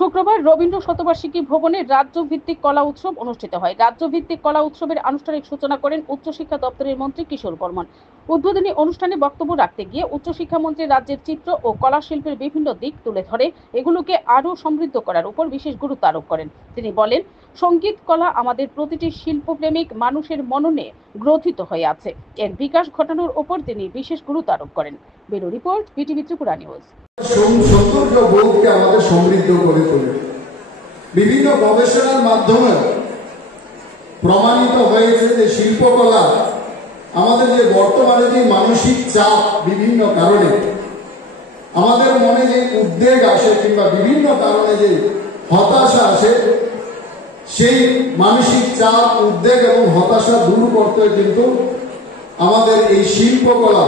শুক্রবার রবীন্দ্র শতবার্ষিকী ভবনে রাজ্যভিত্তিক কলা উৎসব অনুষ্ঠিত হয়। রাজ্যভিত্তিক কলা উৎসবের আনুষ্ঠানিক সূচনা করেন উচ্চশিক্ষা দপ্তরের মন্ত্রী কিশোর বর্মন। উদ্বোধনী অনুষ্ঠানে বক্তব্য রাখতে গিয়ে উচ্চশিক্ষামন্ত্রী রাজ্যের চিত্র ও কলা শিল্পের বিভিন্ন দিক তুলে ধরে এগুলোকে আরও সমৃদ্ধ করার উপর বিশেষ গুরুত্ব আরোপ করেন। তিনি বলেন, সঙ্গীত কলা আমাদের প্রতিটি শিল্পপ্রেমিক মানুষের মননে গ্রথিত হয়ে আছে, এর বিকাশ ঘটানোর উপর তিনি বিশেষ গুরুত্ব আরোপ করেন। Bureau report, BTV Tripura news. সৌন্দর্য বোধকে আমাদের সমৃদ্ধ করে তোলে। বিভিন্ন গবেষণার মাধ্যমে প্রমাণিত হয়েছে যে শিল্পকলা আমাদের যে বর্তমানে যে মানসিক চাপ, বিভিন্ন কারণে আমাদের মনে যে উদ্বেগ আসে কিংবা বিভিন্ন কারণে যে হতাশা আসে, সেই মানসিক চাপ, উদ্বেগ এবং হতাশা দূর করতে কিন্তু আমাদের এই শিল্পকলা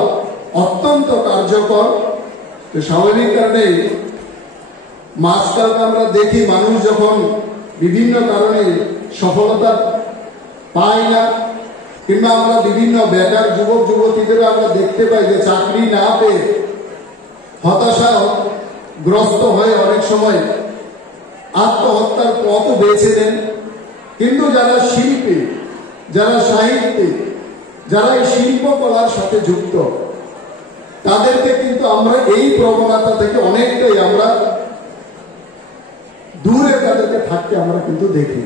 অত্যন্ত কার্যকর। স্বাভাবিক কারণে মাঝকাল আমরা দেখি মানুষ যখন বিভিন্ন কারণে সফলতা পায় না, কিংবা আমরা বিভিন্ন বেকার যুবক যুবতীদেরও আমরা দেখতে পাই যে চাকরি না পেয়ে হতাশাগ্রস্ত হয়ে অনেক সময় আত্মহত্যার পথ বেছে নেন। কিন্তু যারা শিল্পী, যারা সাহিত্যিক, যারা এই শিল্পকলার সাথে যুক্ত, তাদেরকে কিন্তু আমরা এই প্রবণতা থেকে অনেকটাই আমরা দূরে তাদেরকে থাকতে আমরা কিন্তু দেখি।